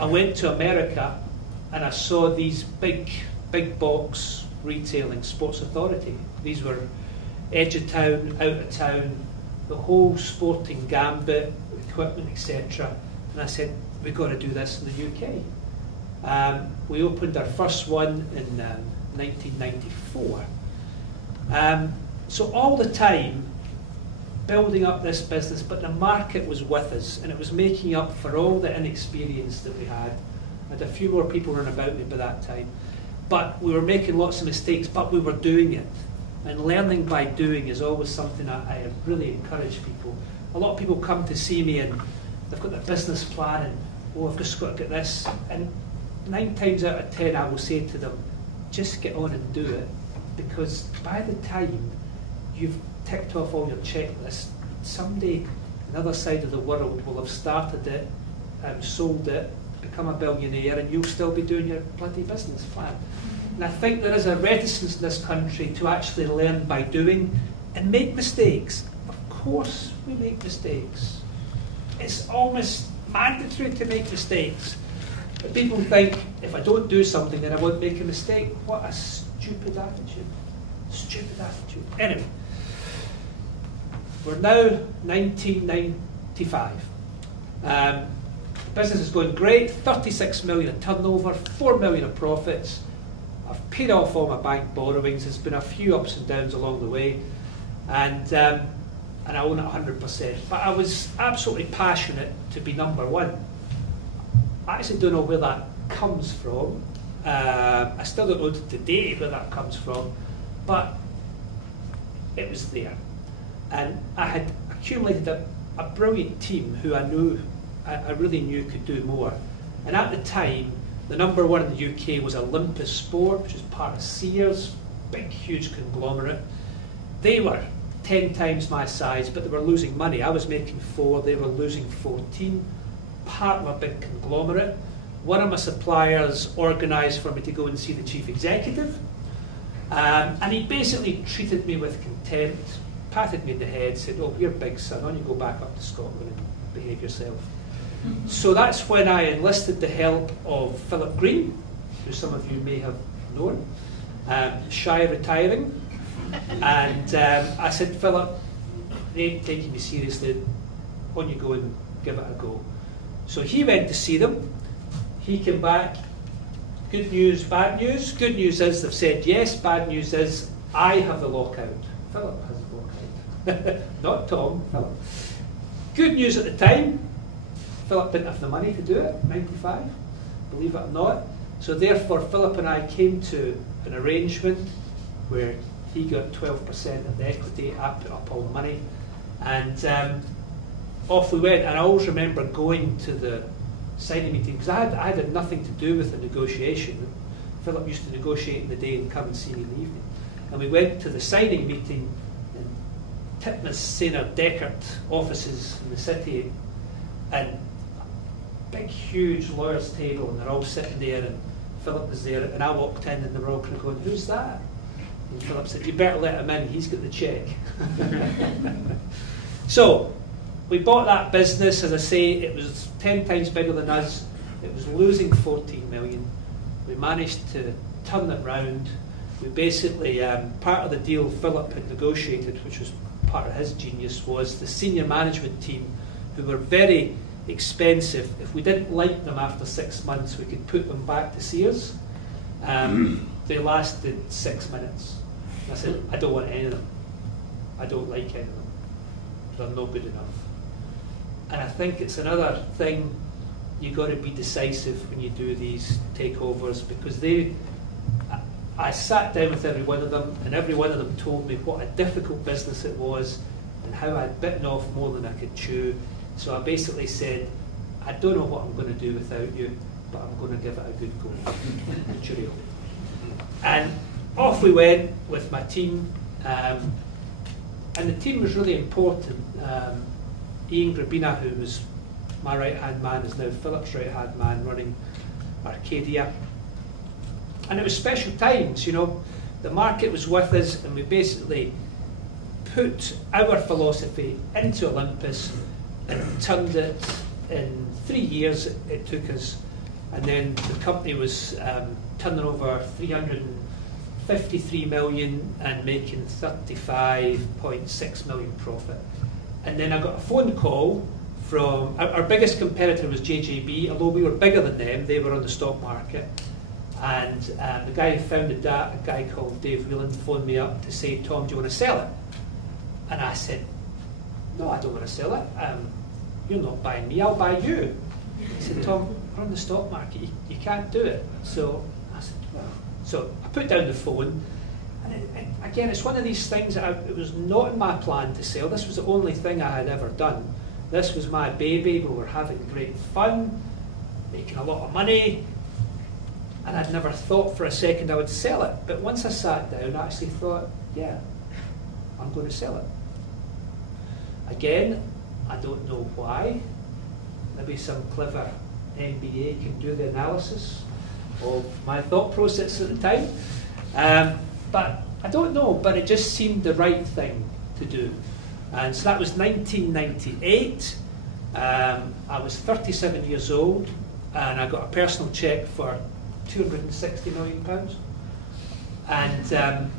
I went to America and I saw these big box retailing, Sports Authority. These were edge of town, out of town, the whole sporting gambit, equipment, etc. And I said, we've got to do this in the UK. We opened our first one in 1994. So all the time, building up this business, but the market was with us, and it was making up for all the inexperience that we had. I had a few more people run about me by that time. But we were making lots of mistakes, but we were doing it. And learning by doing is always something I really encourage people. A lot of people come to see me and they've got their business plan and, oh, I've just got to get this. And 9 times out of 10 I will say to them, just get on and do it. Because by the time you've ticked off all your checklists, somebody on the other side of the world will have started it, sold it, become a billionaire, and you'll still be doing your bloody business plan. And I think there is a reticence in this country to actually learn by doing and make mistakes. Of course we make mistakes. It's almost mandatory to make mistakes. But people think, if I don't do something, then I won't make a mistake. What a stupid attitude. Stupid attitude. Anyway, we're now 1995. The business is going great, 36 million in turnover, 4 million of profits. I've paid off all my bank borrowings. There's been a few ups and downs along the way, and I own it 100%. But I was absolutely passionate to be number one. I actually don't know where that comes from. I still don't know today where that comes from, but it was there. And I had accumulated a brilliant team who I really knew could do more. And at the time, the number one in the UK was Olympus Sport, which is part of Sears, big, huge conglomerate. They were 10 times my size, but they were losing money. I was making 4, they were losing 14, part of a big conglomerate. One of my suppliers organised for me to go and see the chief executive, and he basically treated me with contempt, patted me in the head, said, oh, you're big, son, why don't you go back up to Scotland and behave yourself. So that's when I enlisted the help of Philip Green, who some of you may have known, shy of retiring. And I said, Philip, they ain't taking me seriously, why don't you go and give it a go. So he went to see them, he came back, good news, bad news. Good news is they've said yes, bad news is I have the lockout. Philip has the lockout, not Tom, Philip. Good news at the time, Philip didn't have the money to do it, 95, believe it or not. So therefore, Philip and I came to an arrangement where he got 12% of the equity, I put up all the money, and off we went. And I always remember going to the signing meeting, because I had nothing to do with the negotiation. Philip used to negotiate in the day and come and see me in the evening. And we went to the signing meeting in Titmus Sainer Deckert offices in the city, and big, huge lawyers' table, and they're all sitting there, and Philip was there, and I walked in, and they were all kind of going, who's that? And Philip said, you better let him in, he's got the cheque. So, we bought that business, as I say, it was 10 times bigger than us, it was losing 14 million. We managed to turn it round. We basically, part of the deal Philip had negotiated, which was part of his genius, was the senior management team, who were very expensive. If we didn't like them after 6 months, we could put them back to Sears. They lasted 6 minutes. And I said, I don't want any of them. I don't like any of them. They're not good enough. And I think it's another thing, you've got to be decisive when you do these takeovers, because I sat down with every one of them, and every one of them told me what a difficult business it was and how I'd bitten off more than I could chew. So I basically said, I don't know what I'm going to do without you, but I'm going to give it a good go. Cheerio. And off we went with my team, and the team was really important. Ian Grabina, who was my right-hand man, is now Philip's right-hand man running Arcadia. And it was special times, you know. The market was with us, and we basically put our philosophy into Olympus and turned it in 3 years. It took us and then the company was turning over 353 million and making 35.6 million profit. And then I got a phone call from, our biggest competitor was JJB, although we were bigger than them, they were on the stock market. And the guy who founded that, a guy called Dave Whelan, phoned me up to say, Tom, do you want to sell it? And I said, no, I don't want to sell it. You're not buying me, I'll buy you. He said, Tom, we're on the stock market, you can't do it. So I said, well. So I put down the phone, and again, it's one of these things that it was not in my plan to sell. This was the only thing I had ever done. This was my baby, we were having great fun, making a lot of money, and I'd never thought for a second I would sell it. But once I sat down, I actually thought, yeah, I'm going to sell it. Again, I don't know why. Maybe some clever MBA can do the analysis of my thought process at the time. But I don't know, but it just seemed the right thing to do. And so that was 1998. I was 37 years old, and I got a personal cheque for £260 million. And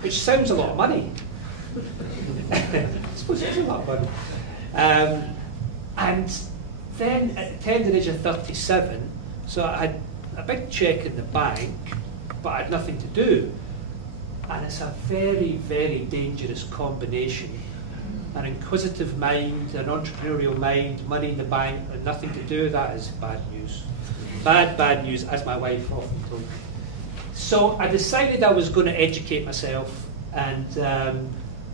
which sounds a lot of money. I suppose it is a lot of money. And then at the tender age of 37, so I had a big cheque in the bank, but I had nothing to do. And it's a very, very dangerous combination. An inquisitive mind, an entrepreneurial mind, money in the bank, and nothing to do, that is bad news. Bad news, as my wife often told me. So I decided I was going to educate myself, and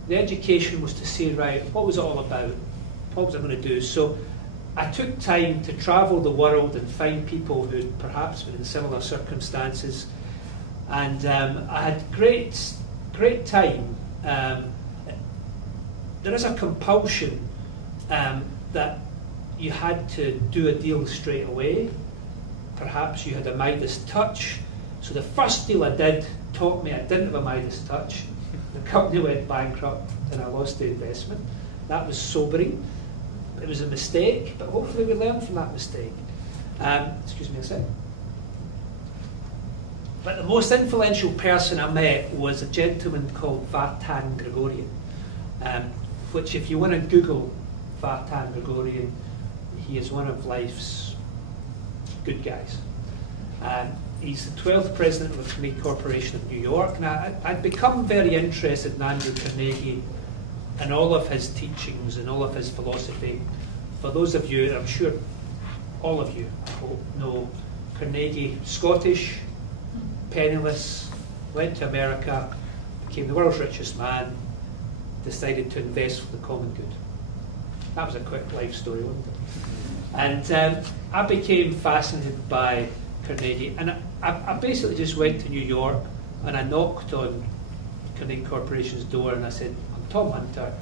the education was to say, right, what was it all about? What was I going to do? So I took time to travel the world and find people who perhaps been in similar circumstances, and I had great time. There is a compulsion that you had to do a deal straight away. Perhaps you had a Midas touch. So the first deal I did taught me I didn't have a Midas touch. The company went bankrupt and I lost the investment. That was sobering. It was a mistake, but hopefully we learn from that mistake. Excuse me a second. But the most influential person I met was a gentleman called Vartan Gregorian, which if you want to Google Vartan Gregorian, he is one of life's good guys. He's the 12th president of the Carnegie Corporation of New York, and I'd become very interested in Andrew Carnegie and all of his teachings and all of his philosophy. For those of you, I'm sure all of you, I hope, know Carnegie, Scottish, penniless, went to America, became the world's richest man, decided to invest for the common good. That was a quick life story, wasn't it? And I became fascinated by Carnegie, and I basically just went to New York and I knocked on Carnegie Corporation's door and I said, I'm Tom Hunter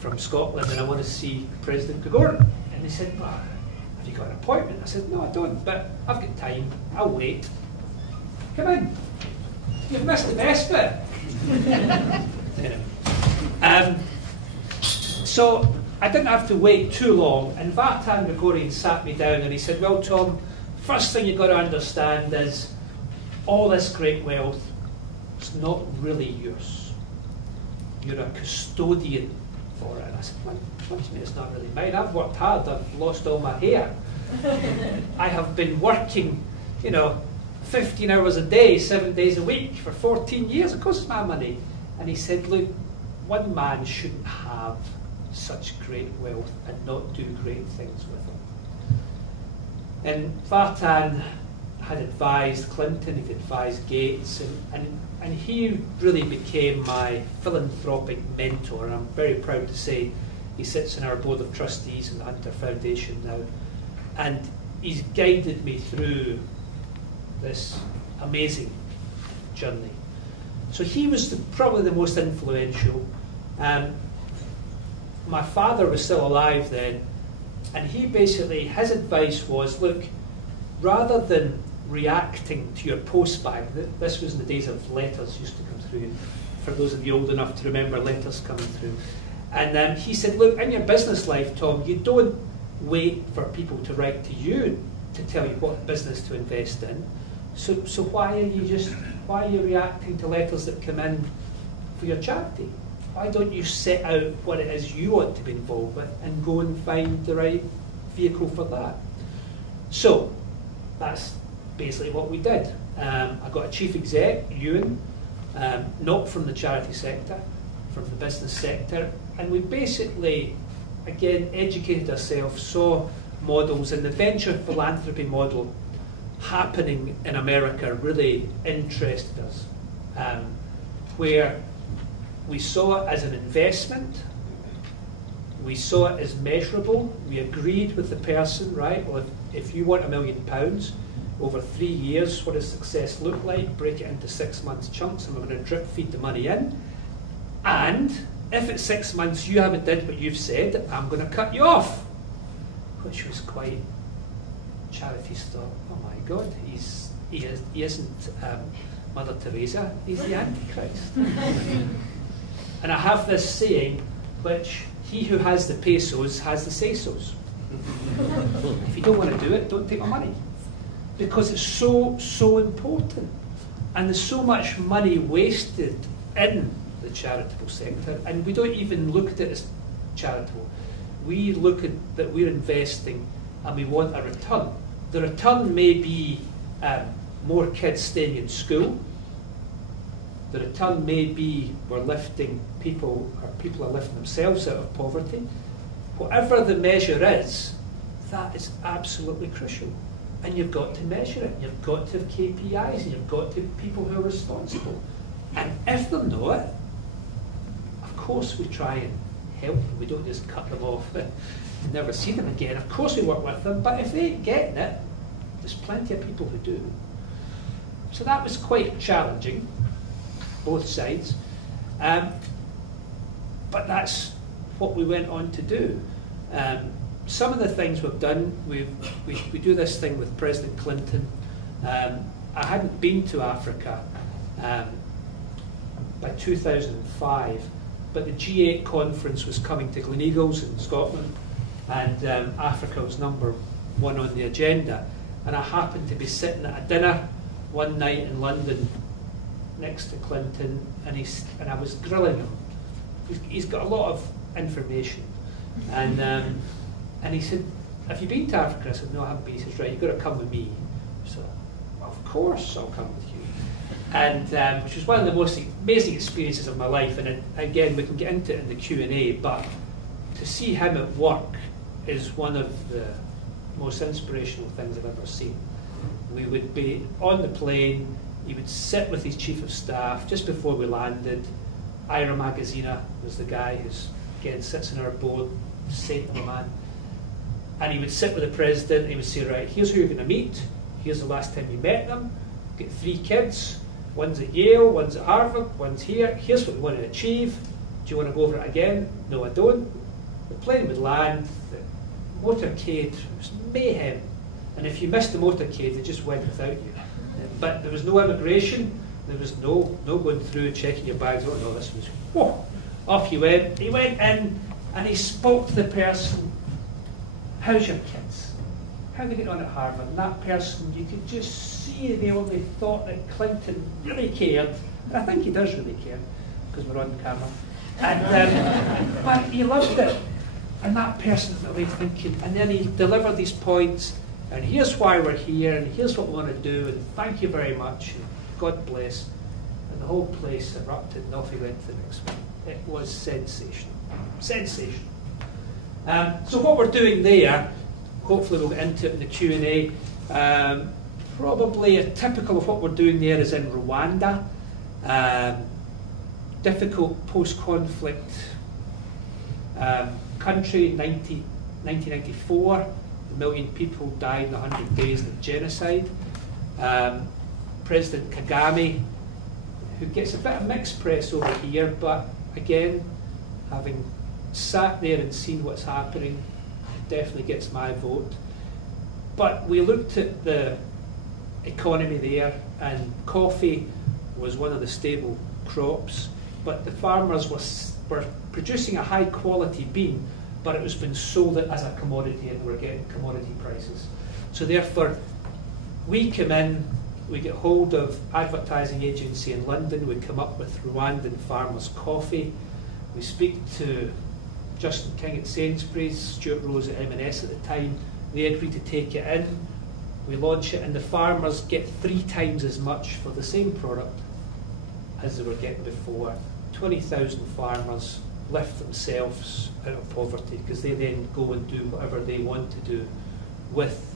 from Scotland and I want to see President Gregorian. And they said, well, have you got an appointment? I said, no, I don't, but I've got time, I'll wait. Come in. You've missed the best bit. Anyway. So I didn't have to wait too long, and Vartan Gregorian sat me down and he said, well, Tom, first thing you've got to understand is all this great wealth is not really yours. You're a custodian for it. And I said, what do you mean it's not really mine? I've worked hard, I've lost all my hair. I have been working, 15 hours a day, 7 days a week for 14 years. Of course it's my money. And he said, look, one man shouldn't have such great wealth and not do great things with it. And Vartan had advised Clinton, he'd advised Gates, and he really became my philanthropic mentor. And I'm very proud to say he sits in our board of trustees in the Hunter Foundation now. And he's guided me through this amazing journey. So he was probably the most influential. My father was still alive then, and he basically, his advice was, look, rather than reacting to your postbag, this was in the days of letters used to come through, for those of you old enough to remember letters coming through. And he said, look, in your business life, Tom, you don't wait for people to write to you to tell you what business to invest in. So why are you reacting to letters that come in for your charity? Why don't you set out what it is you want to be involved with and go and find the right vehicle for that? So that's basically what we did. I got a chief exec, Ewan, not from the charity sector, from the business sector, and we basically, again, educated ourselves, saw models, and the venture philanthropy model happening in America really interested us, where we saw it as an investment, we saw it as measurable, we agreed with the person, right, well, if you want £1 million, over 3 years, what does success look like? Break it into 6 months chunks, and we're going to drip feed the money in. And if at 6 months you haven't did what you've said, I'm going to cut you off. Which was quite, charities thought, oh my God, he isn't Mother Teresa, he's the Antichrist. And I have this saying, which he who has the pesos has the say-sos. If you don't want to do it, don't take my money. Because it's so important. And there's so much money wasted in the charitable sector, and we don't even look at it as charitable. We look at that we're investing and we want a return. The return may be more kids staying in school. The return may be we're lifting people, or people are lifting themselves out of poverty. Whatever the measure is, that is absolutely crucial. And you've got to measure it. You've got to have KPIs, and you've got to have people who are responsible. And if they're not, of course we try and help them. We don't just cut them off and never see them again. Of course we work with them, but if they ain't getting it, there's plenty of people who do. So that was quite challenging, both sides. But that's what we went on to do. Some of the things we've done, we do this thing with President Clinton. I hadn't been to Africa by 2005, but the G8 conference was coming to Gleneagles in Scotland, and Africa was number one on the agenda. And I happened to be sitting at a dinner one night in London next to Clinton, and I was grilling him. He's got a lot of information, and he said, "Have you been to Africa?" I said, "No, I haven't been." He says, "Right, you've got to come with me." So, of course, I'll come with you. And which was one of the most amazing experiences of my life. And again, we can get into it in the Q&A, but to see him at work is one of the most inspirational things I've ever seen. We would be on the plane, he would sit with his chief of staff just before we landed. Ira Magaziner was the guy who again sits in our board, saint of a man. And he would sit with the president and he would say, "Right, here's who you're going to meet, here's the last time you met them, get 3 kids, one's at Yale, one's at Harvard, one's here, here's what we want to achieve. Do you want to go over it again?" "No, I don't." The plane would land, the motorcade, it was mayhem. And if you missed the motorcade, they just went without you. But there was no immigration, there was no going through, checking your bags. Oh no, this was, whoa, off you went. He went in and he spoke to the person, "How's your kids? How are they getting on at Harvard?" And that person, you could just see they only thought that Clinton really cared. And I think he does really care, because we're on camera. And, but he loved it. And that person was away thinking, and then he delivered these points, and here's why we're here, and here's what we want to do, and thank you very much, and God bless. And the whole place erupted, and off he went to the next one. It was sensational. Sensational. So what we're doing there, hopefully we'll get into it in the Q&A, probably a typical of what we're doing there is in Rwanda. Difficult post-conflict country, 1994, 1 million people died in 100 days of genocide. President Kagame, who gets a bit of mixed press over here, but again, having sat there and seen what's happening, definitely gets my vote. But we looked at the economy there, and coffee was one of the stable crops, but the farmers were producing a high quality bean, but it was being sold as a commodity, and we're getting commodity prices. So therefore, we come in, we get hold of advertising agency in London, we come up with Rwandan Farmers Coffee, we speak to Justin King at Sainsbury's, Stuart Rose at M&S at the time, they agree to take it in, we launch it, and the farmers get 3 times as much for the same product as they were getting before. 20,000 farmers lift themselves out of poverty because they then go and do whatever they want to do with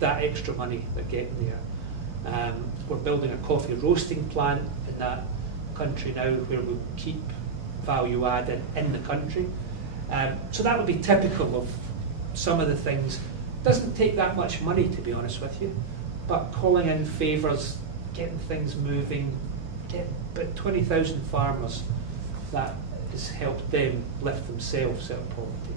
that extra money they're getting there. We're building a coffee roasting plant in that country now where we keep value added in the country. So that would be typical of some of the things. Doesn't take that much money, to be honest with you, but calling in favours, getting things moving, get about 20,000 farmers, that has helped them lift themselves out of poverty.